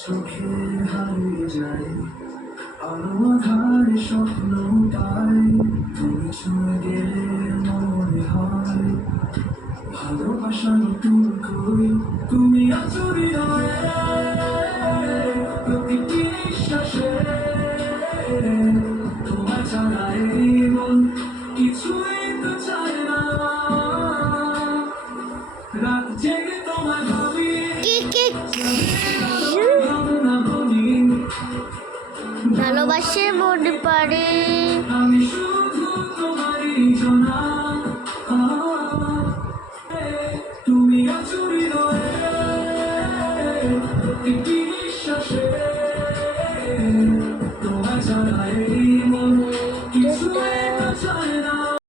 চোখে হারিয়ে যায় আলো আধার স্বপ্ন পাই তুমি ছুঁয়ে গেলে মনে হয় ভালোবাসা নতুন কই তুমি আছো হৃদয়ে প্রতিটি নিঃশ্বাসে তোমার ছাড়া এই মন কিছুই তো চায় না রাত জেগে তোমার ভাবি ভালোবাসে মনে পারে আমি শুধু তোমারই জনা তুমি আছো হৃদয়ে প্রতিটি নিঃশ্বাসে তোমার ছাড়া এই